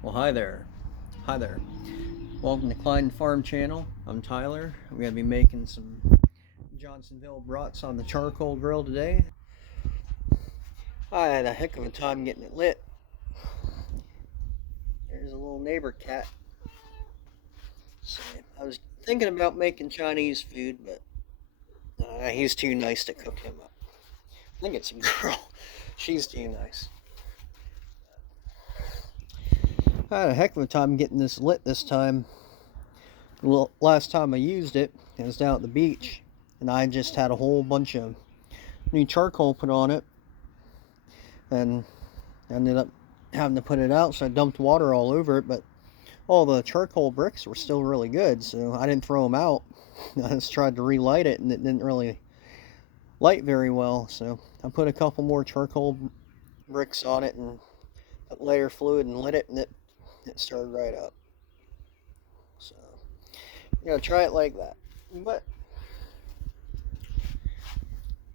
Well, hi there. Hi there. Welcome to Klein Farm Channel. I'm Tyler. I'm going to be making some Johnsonville brats on the charcoal grill today. I had a heck of a time getting it lit. There's a little neighbor cat. So I was thinking about making Chinese food, but he's too nice to cook him up. I think it's a girl. She's too nice. I had a heck of a time getting this lit this time. Well, last time I used it, it was down at the beach, and I just had a whole bunch of new charcoal put on it, and ended up having to put it out, so I dumped water all over it, but all the charcoal bricks were still really good, so I didn't throw them out. I just tried to relight it, and it didn't really light very well, so I put a couple more charcoal bricks on it and put layer fluid and lit it, and it started right up. So, try it like that. But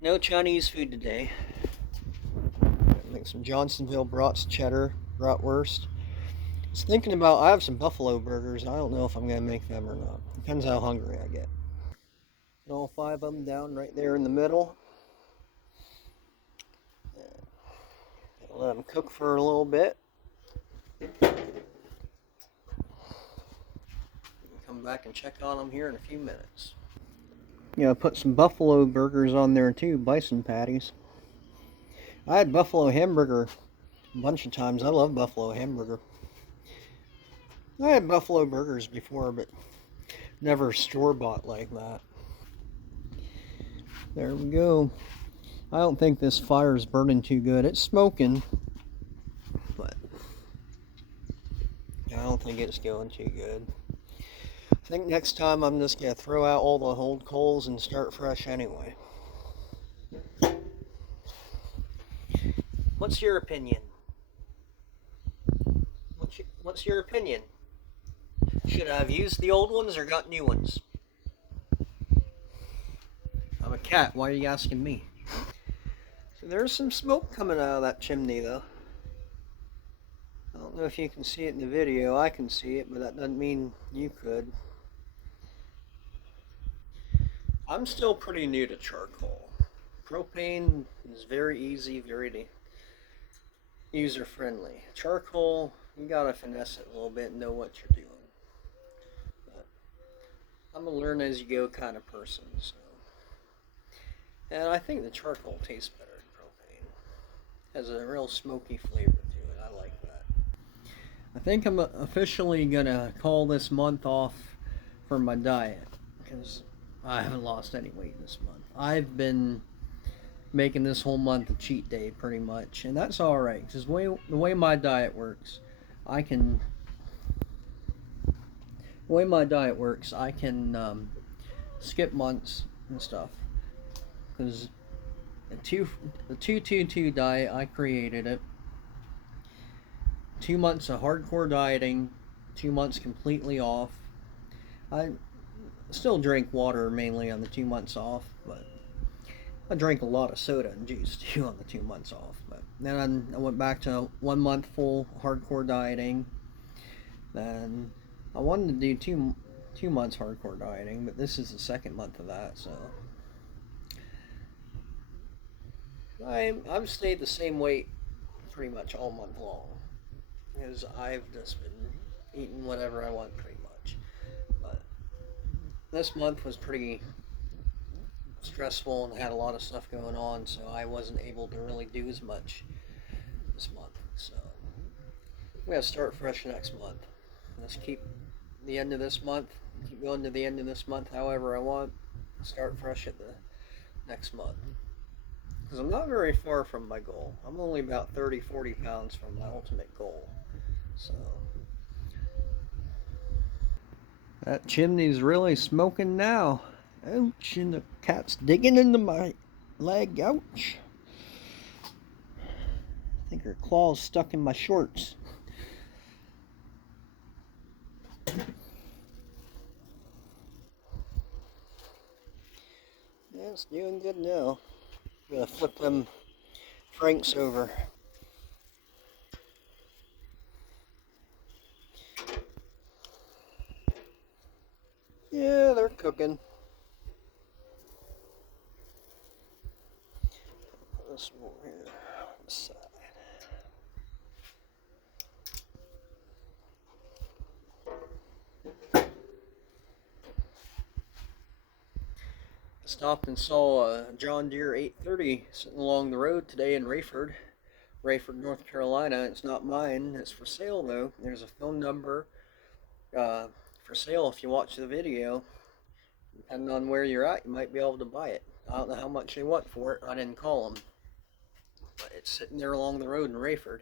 no Chinese food today. Make some Johnsonville brats, cheddar, bratwurst. I was thinking about, I have some buffalo burgers. I don't know if I'm going to make them or not. Depends how hungry I get. Put all 5 of them down right there in the middle. Let them cook for a little bit. Come back and check on them here in a few minutes. Put some buffalo burgers on there too, bison patties. I had buffalo hamburger a bunch of times. I love buffalo hamburger. I had buffalo burgers before, but never store-bought like that. There we go. I don't think this fire's burning too good. It's smoking, but I don't think it's going too good. I think next time I'm just going to throw out all the old coals and start fresh anyway. What's your opinion? What's your opinion? Should I have used the old ones or got new ones? I'm a cat. Why are you asking me? So there's some smoke coming out of that chimney, though. I don't know if you can see it in the video. I can see it, but that doesn't mean you could. I'm still pretty new to charcoal. Propane is very easy, very user friendly. Charcoal, you gotta finesse it a little bit and know what you're doing. But I'm a learn as you go kind of person, so. And I think the charcoal tastes better than propane. Has a real smoky flavor to it. I like that. I think I'm officially gonna call this month off for my diet because I haven't lost any weight this month. I've been making this whole month a cheat day pretty much, and that's all right because the way my diet works, I can the way my diet works, I can skip months and stuff because the 222 diet, I created it. 2 months of hardcore dieting, 2 months completely off. I still drink water mainly on the 2 months off, but I drank a lot of soda and juice too on the 2 months off. But then I went back to 1 month full hardcore dieting. Then I wanted to do two months hardcore dieting, but this is the second month of that, so I've stayed the same weight pretty much all month long because I've just been eating whatever I want pretty much. But this month was pretty stressful and had a lot of stuff going on, so I wasn't able to really do as much this month. So we gotta start fresh next month. Let's keep the end of this month, keep going to the end of this month however I want. Start fresh at the next month. Because I'm not very far from my goal. I'm only about 30-40 pounds from my ultimate goal. So that chimney's really smoking now. Ouch, and the cat's digging into my leg. Ouch. I think her claw's stuck in my shorts. Yeah, it's doing good now. I'm gonna flip them Franks over. cooking. Put this more here on the side. Stopped and saw a John Deere 830 sitting along the road today in Rayford, North Carolina. It's not mine. It's for sale though. There's a phone number for sale if you watch the video. Depending on where you're at, you might be able to buy it. I don't know how much they want for it. I didn't call them, but it's sitting there along the road in Rayford.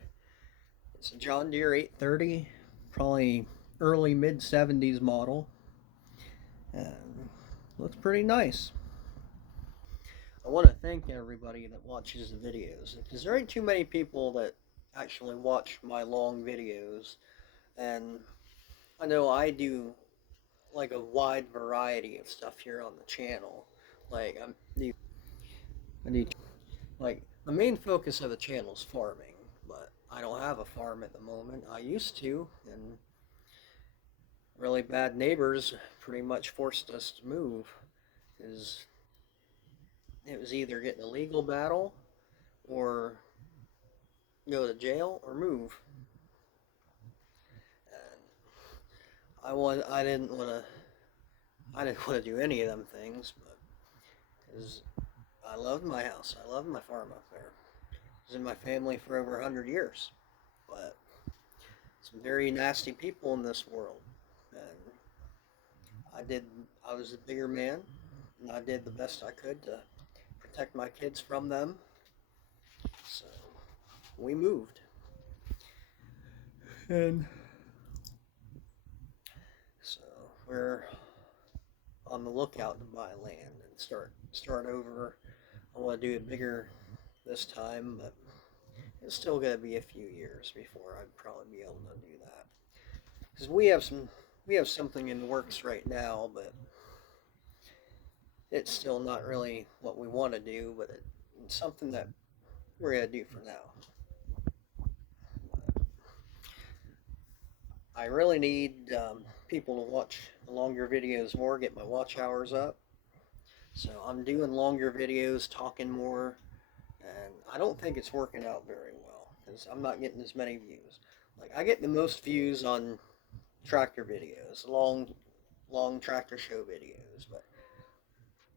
It's a John Deere 830, probably early mid 70s model, and looks pretty nice. I want to thank everybody that watches the videos, because there ain't too many people that actually watch my long videos, and I know I do like a wide variety of stuff here on the channel. Like I do like the main focus of the channel is farming, but I don't have a farm at the moment. I used to, and really bad neighbors pretty much forced us to move, because it was either get in a legal battle or go to jail or move. And I didn't want to do any of them things, but because I loved my house, I loved my farm up there. It was in my family for over 100 years, but some very nasty people in this world, and I was the bigger man, and I did the best I could to protect my kids from them. So we moved, and so we're on the lookout to buy land and start over. I want to do it bigger this time, but it's still going to be a few years before I'd probably be able to do that. Because we have something in the works right now, but it's still not really what we want to do. But it's something that we're going to do for now. I really need people to watch the longer videos more, get my watch hours up. So I'm doing longer videos, talking more, and I don't think it's working out very well because I'm not getting as many views. Like I get the most views on tractor videos, long tractor show videos, but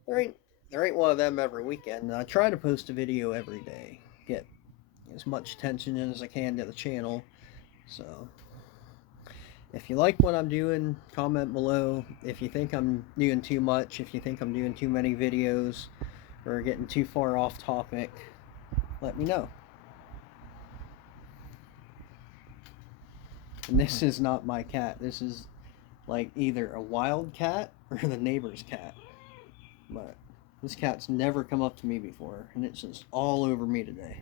there ain't one of them every weekend. And I try to post a video every day, get as much attention as I can to the channel. So if you like what I'm doing, comment below. If you think I'm doing too much, if you think I'm doing too many videos or getting too far off topic, let me know. And this is not my cat. This is like either a wild cat or the neighbor's cat. But this cat's never come up to me before, and it's just all over me today.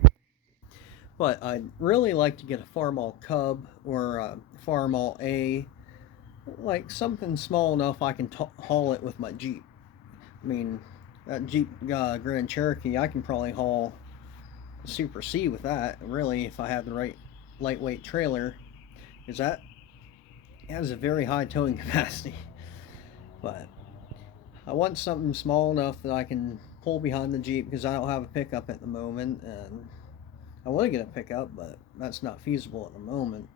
But I'd really like to get a Farmall Cub or a Farmall A, like something small enough I can haul it with my Jeep. I mean, that Jeep Grand Cherokee, I can probably haul Super C with that, really, if I have the right lightweight trailer, because that has a very high towing capacity. But I want something small enough that I can pull behind the Jeep, because I don't have a pickup at the moment, and I want to get a pickup, but that's not feasible at the moment.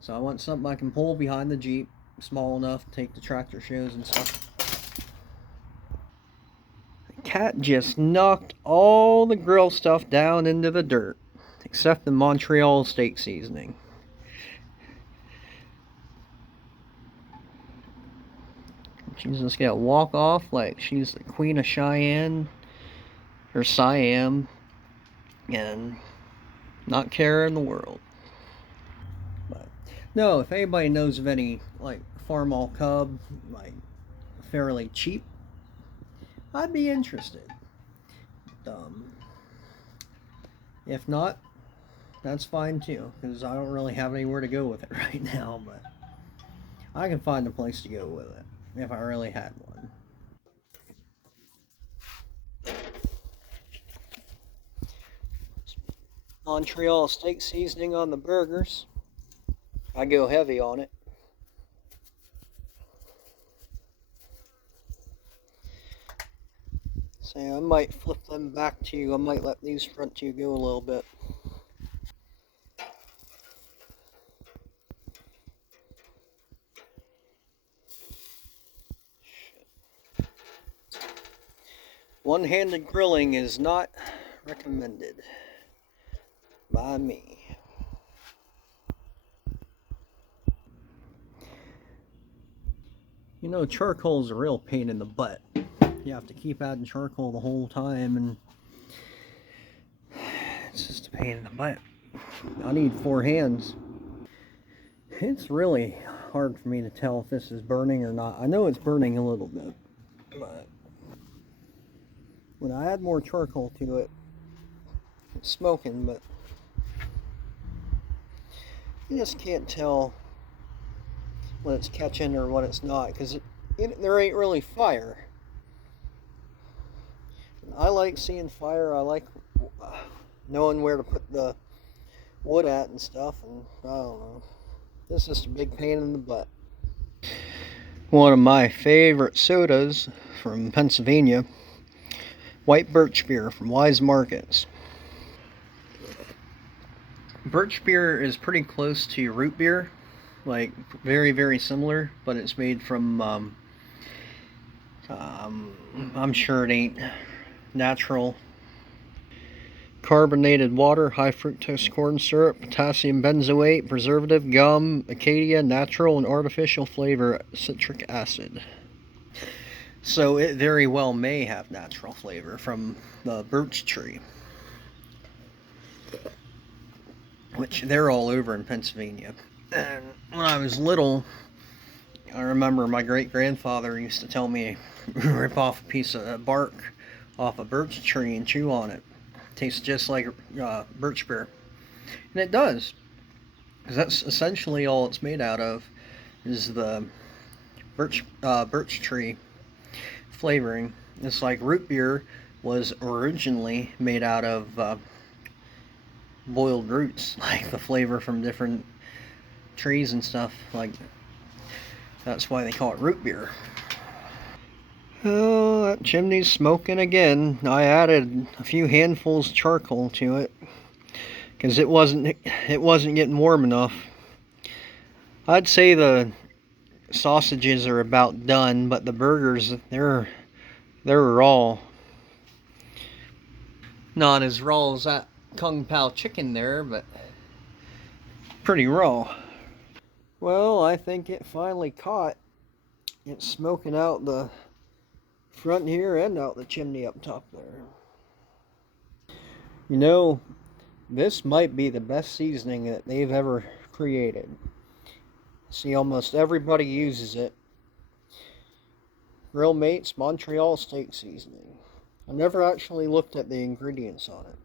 So I want something I can pull behind the Jeep, small enough to take the tractor shows and stuff. The cat just knocked all the grill stuff down into the dirt, except the Montreal steak seasoning. She's just gonna walk off like she's the Queen of Cheyenne or Siam and not care in the world. But no, if anybody knows of any like Farmall Cub, like fairly cheap, I'd be interested. If not, that's fine too, because I don't really have anywhere to go with it right now, but I can find a place to go with it if I really had one. Montreal steak seasoning on the burgers. I go heavy on it. So I might flip them back to you. I might let these front two go a little bit. One-handed grilling is not recommended by me. You know, charcoal is a real pain in the butt. You have to keep adding charcoal the whole time, and it's just a pain in the butt. I need 4 hands. It's really hard for me to tell if this is burning or not. I know it's burning a little bit, but when I add more charcoal to it, it's smoking, but you just can't tell when it's catching or when it's not, because there ain't really fire. I like seeing fire. I like knowing where to put the wood at and stuff, and I don't know. This is just a big pain in the butt. One of my favorite sodas from Pennsylvania, white birch beer from Wise Markets. Birch beer is pretty close to root beer, like very, very similar, but it's made from, I'm sure it ain't natural. Carbonated water, high fructose corn syrup, potassium benzoate, preservative, gum, acacia, natural and artificial flavor, citric acid. So it very well may have natural flavor from the birch tree, which they're all over in Pennsylvania. And when I was little, I remember my great-grandfather used to tell me, rip off a piece of bark off a birch tree and chew on it. Tastes just like birch beer. And it does. Because that's essentially all it's made out of, is the birch tree flavoring. It's like root beer was originally made out of boiled roots, like the flavor from different trees and stuff. Like, that's why they call it root beer. Oh, that chimney's smoking again. I added a few handfuls of charcoal to it because it wasn't getting warm enough. I'd say the sausages are about done, but the burgers, they're raw. Not as raw as that Kung Pao chicken there, but pretty raw. Well, I think it finally caught. It's smoking out the front here and out the chimney up top there. You know, this might be the best seasoning that they've ever created. See, almost everybody uses it. Grill Mates Montreal Steak Seasoning. I never actually looked at the ingredients on it.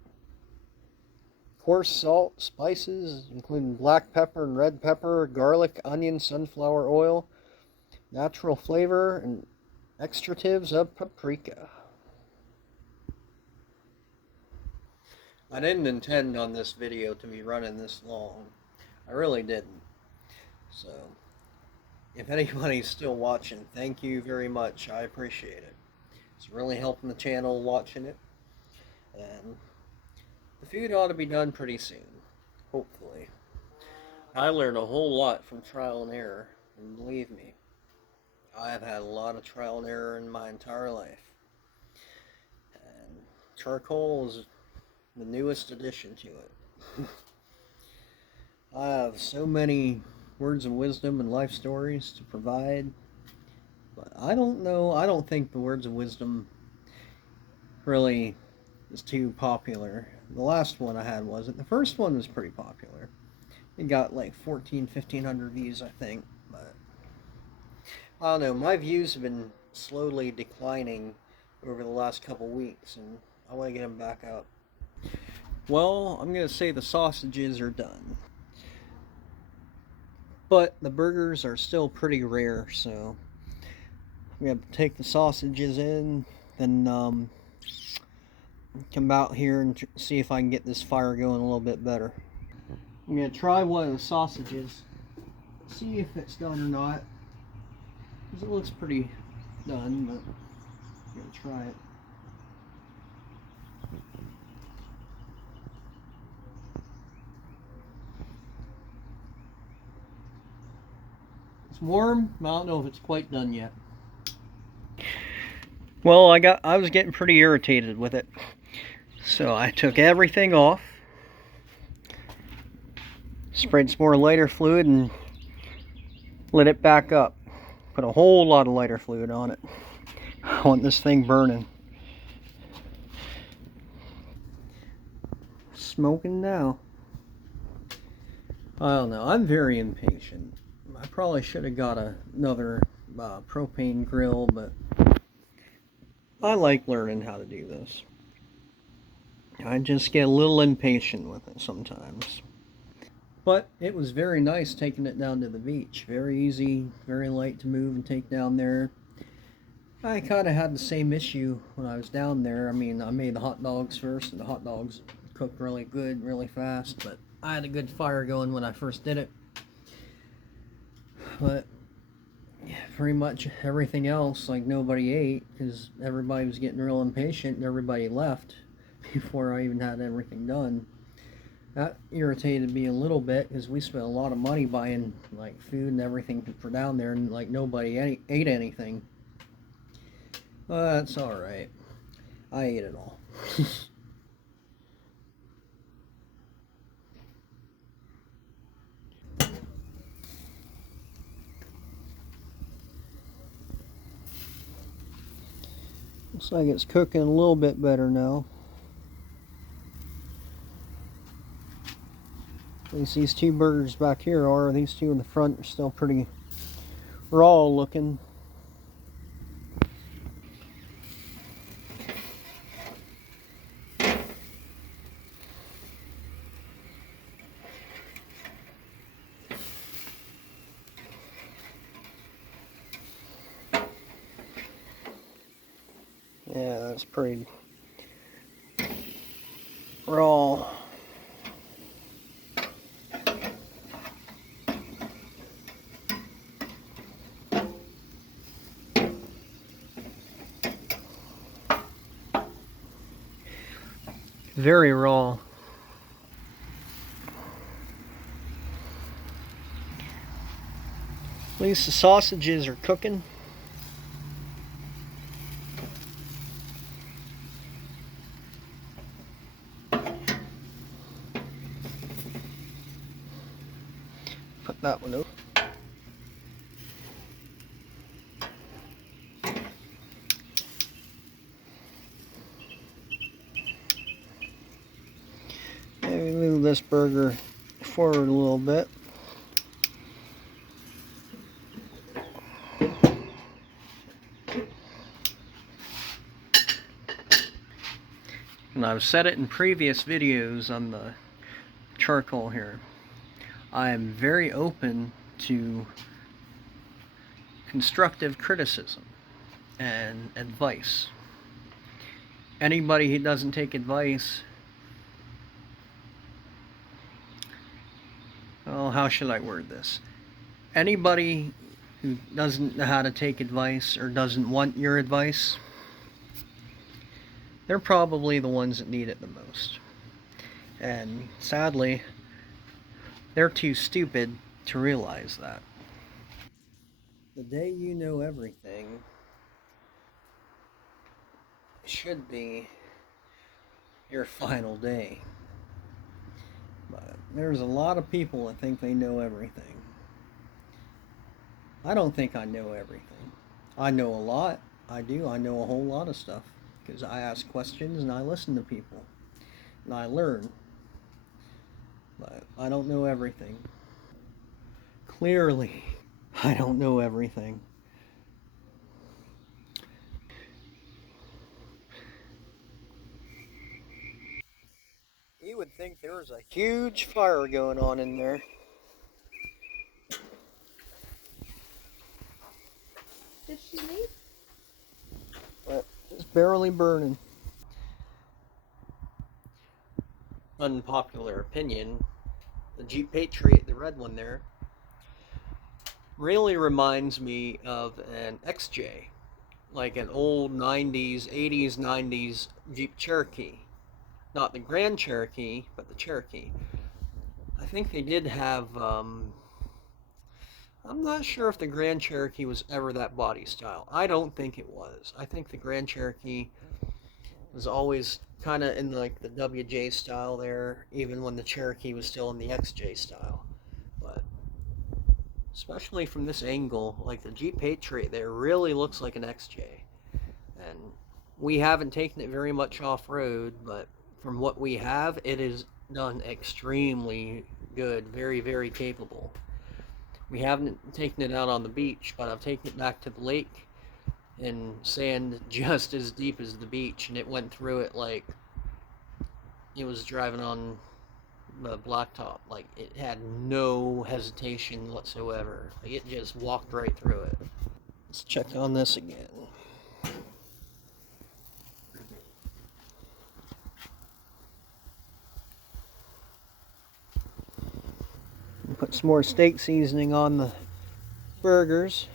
Coarse salt, spices, including black pepper and red pepper, garlic, onion, sunflower oil, natural flavor, and extractives of paprika. I didn't intend on this video to be running this long. I really didn't. So, if anybody's still watching, thank you very much. I appreciate it. It's really helping the channel watching it. And the food ought to be done pretty soon. Hopefully. I learned a whole lot from trial and error. And believe me, I have had a lot of trial and error in my entire life. And charcoal is the newest addition to it. I have so many words of wisdom and life stories to provide, but I don't think the words of wisdom really is too popular. The last one I had wasn't. The first one was pretty popular. It got like 1,500 views, I think, but I don't know, my views have been slowly declining over the last couple weeks, and I want to get them back up. Well, I'm going to say the sausages are done. But the burgers are still pretty rare, so I'm going to take the sausages in, then come out here and see if I can get this fire going a little bit better. I'm going to try one of the sausages, see if it's done or not, because it looks pretty done, but I'm going to try it. It's warm. I don't know if it's quite done yet. Well, I was getting pretty irritated with it. So I took everything off, sprayed some more lighter fluid, and lit it back up. Put a whole lot of lighter fluid on it. I want this thing burning. Smoking now. I don't know. I'm very impatient. I probably should have got another propane grill, but I like learning how to do this. I just get a little impatient with it sometimes. But it was very nice taking it down to the beach. Very easy, very light to move and take down there. I kind of had the same issue when I was down there. I mean, I made the hot dogs first, and the hot dogs cooked really good, really fast, but I had a good fire going when I first did it. But yeah, pretty much everything else, like, nobody ate because everybody was getting real impatient and everybody left before I even had everything done. That irritated me a little bit because we spent a lot of money buying like food and everything for down there, and like nobody ate anything. That's all right. I ate it all. Looks like it's cooking a little bit better now. At least these two burgers back here are. These two in the front are still pretty raw looking. Yeah, that's pretty raw. Very raw. At least the sausages are cooking. Put that one up. Maybe move this burger forward a little bit. And I've said it in previous videos on the charcoal here. I am very open to constructive criticism and advice. Anybody who doesn't take advice, well, how should I word this? Anybody who doesn't know how to take advice or doesn't want your advice, they're probably the ones that need it the most. And sadly, they're too stupid to realize that. The day you know everything should be your final day. But there's a lot of people that think they know everything. I don't think I know everything. I know a lot. I do. I know a whole lot of stuff because I ask questions and I listen to people and I learn. But I don't know everything. Clearly, I don't know everything. You would think there was a huge fire going on in there. Did she leave? But it's barely burning. Unpopular opinion, the Jeep Patriot, the red one there, really reminds me of an XJ, like an old 90s, 80s, 90s Jeep Cherokee. Not the Grand Cherokee, but the Cherokee. I think they did have I'm not sure if the Grand Cherokee was ever that body style. I don't think it was. I think the Grand Cherokee was always kind of in like the WJ style there, even when the Cherokee was still in the XJ style. But especially from this angle, like the Jeep Patriot there really looks like an XJ. And we haven't taken it very much off road, but from what we have, it is done extremely good, very, very capable. We haven't taken it out on the beach, but I've taken it back to the lake in sand just as deep as the beach, and it went through it like it was driving on the blacktop. Like it had no hesitation whatsoever. Like it just walked right through it. Let's check on this again. Put some more steak seasoning on the burgers.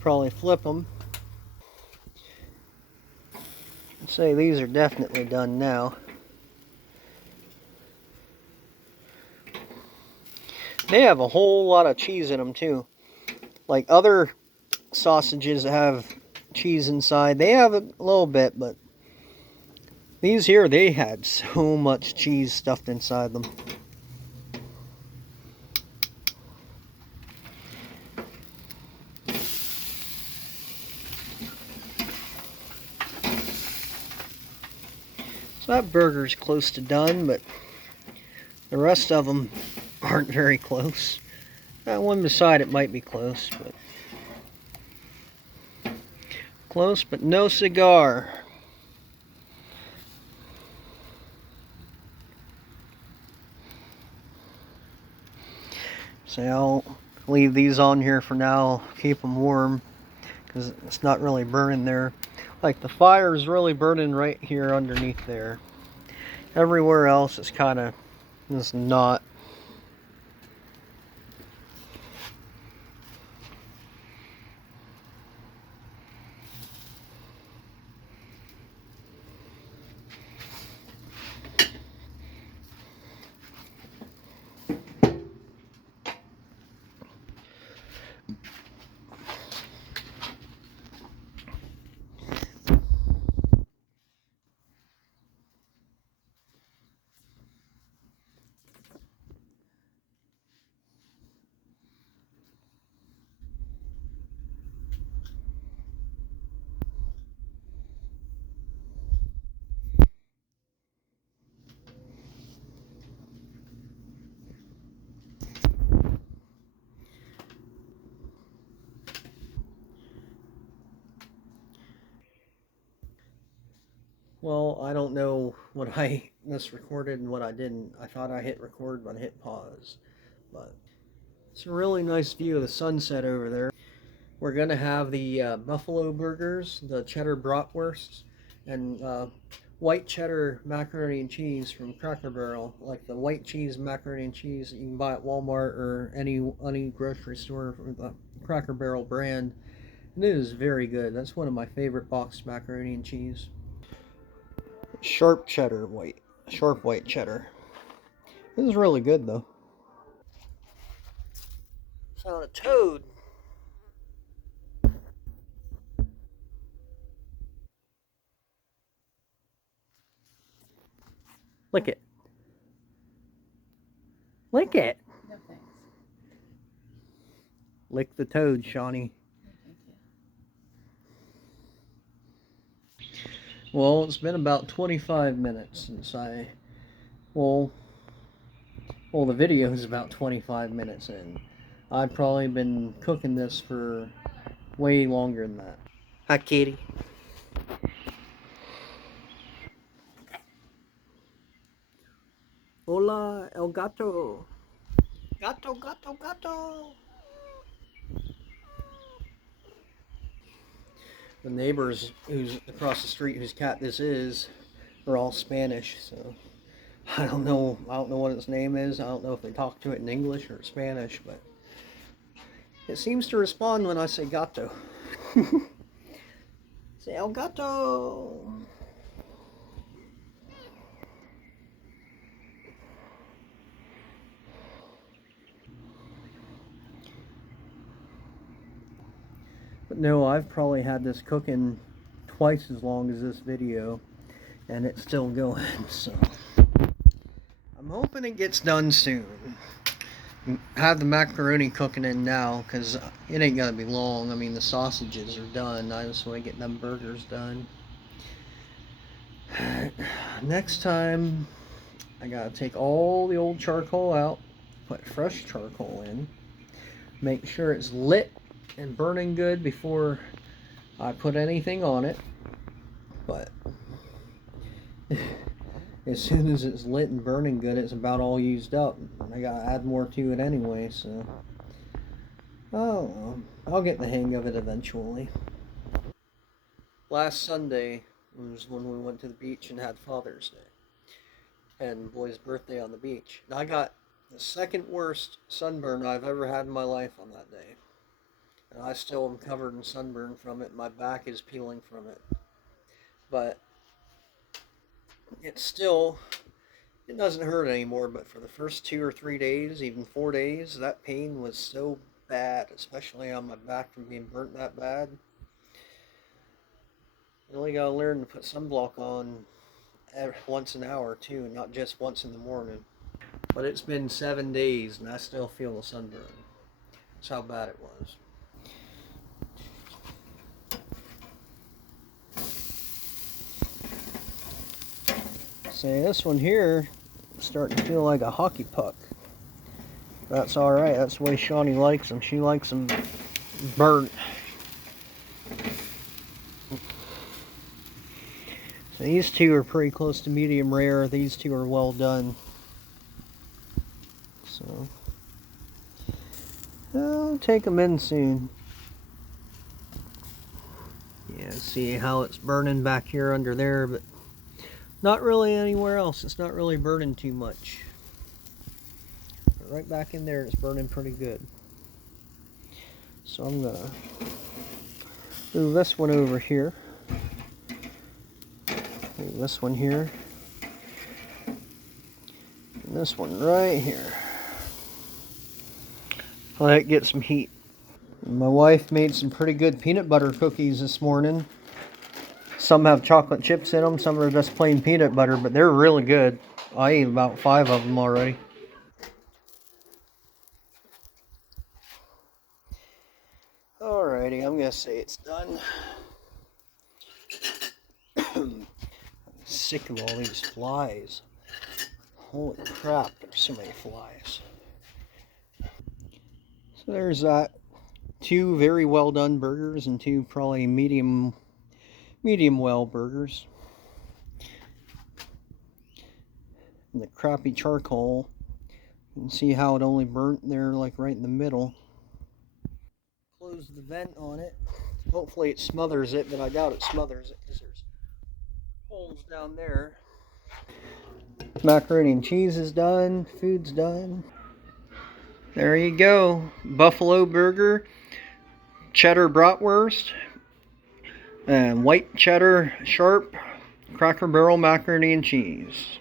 Probably flip them. I'd say these are definitely done now. They have a whole lot of cheese in them too. Like other sausages that have cheese inside, they have a little bit, but these here, they had so much cheese stuffed inside them. So that burger's close to done, but the rest of them aren't very close. That one beside it might be close, but no cigar. So I'll leave these on here for now, keep them warm, because it's not really burning there. Like the fire is really burning right here underneath there. Everywhere else it's kind of just not. Well, I don't know what I misrecorded and what I didn't. I thought I hit record, but I hit pause. But it's a really nice view of the sunset over there. We're gonna have the buffalo burgers, the cheddar bratwursts, and white cheddar macaroni and cheese from Cracker Barrel, like the white cheese macaroni and cheese that you can buy at Walmart or any grocery store for the Cracker Barrel brand. And it is very good. That's one of my favorite boxed macaroni and cheese. Sharp white cheddar. This is really good though. Found a toad. Lick it. Lick it. No thanks. Lick the toad, Shawnee. No, thank you. Well, it's been about 25 minutes since well, the video is about 25 minutes in. I've probably been cooking this for way longer than that. Hi, kitty. Hola, el gato. Gato, gato, gato. The neighbors who's across the street whose cat this is are all Spanish, so I don't know what its name is. I don't know if they talk to it in English or Spanish, but it seems to respond when I say gato. Say el gato. But no, I've probably had this cooking twice as long as this video, and it's still going, so I'm hoping it gets done soon. Have the macaroni cooking in now, because it ain't gonna be long. I mean, the sausages are done. I just want to get them burgers done. Next time, I gotta take all the old charcoal out, put fresh charcoal in, make sure it's lit and burning good before I put anything on it. But as soon as it's lit and burning good, it's about all used up. I gotta add more to it anyway, so oh, I'll get the hang of it eventually. Last Sunday was when we went to the beach and had Father's Day and boy's birthday on the beach. And I got the second worst sunburn I've ever had in my life on that day. And I still am covered in sunburn from it. My back is peeling from it. But it doesn't hurt anymore. But for the first 2 or 3 days, even 4 days, that pain was so bad, especially on my back from being burnt that bad. You really gotta learn to put sunblock on once an hour too, not just once in the morning. But it's been 7 days and I still feel the sunburn. That's how bad it was. See, this one here is starting to feel like a hockey puck. That's alright, that's the way Shawnee likes them. She likes them burnt. So these two are pretty close to medium rare. These two are well done. So I'll take them in soon. Yeah, see how it's burning back here under there, but not really anywhere else. It's not really burning too much. But right back in there, it's burning pretty good. So I'm gonna move this one over here. Move this one here. And this one right here. Let it get some heat. My wife made some pretty good peanut butter cookies this morning. Some have chocolate chips in them, some are just plain peanut butter, but they're really good. I ate about 5 of them already. Alrighty, I'm gonna say it's done. I'm sick of all these flies. Holy crap, there's so many flies. So there's that. 2 very well done burgers and 2 probably medium well burgers. And the crappy charcoal, you can see how it only burnt there like right in the middle. Close the vent on it. Hopefully it smothers it, but I doubt it smothers it because there's holes down there. Macaroni and cheese is done. Food's done. There you go. Buffalo burger, cheddar bratwurst, and white cheddar sharp Cracker Barrel macaroni and cheese.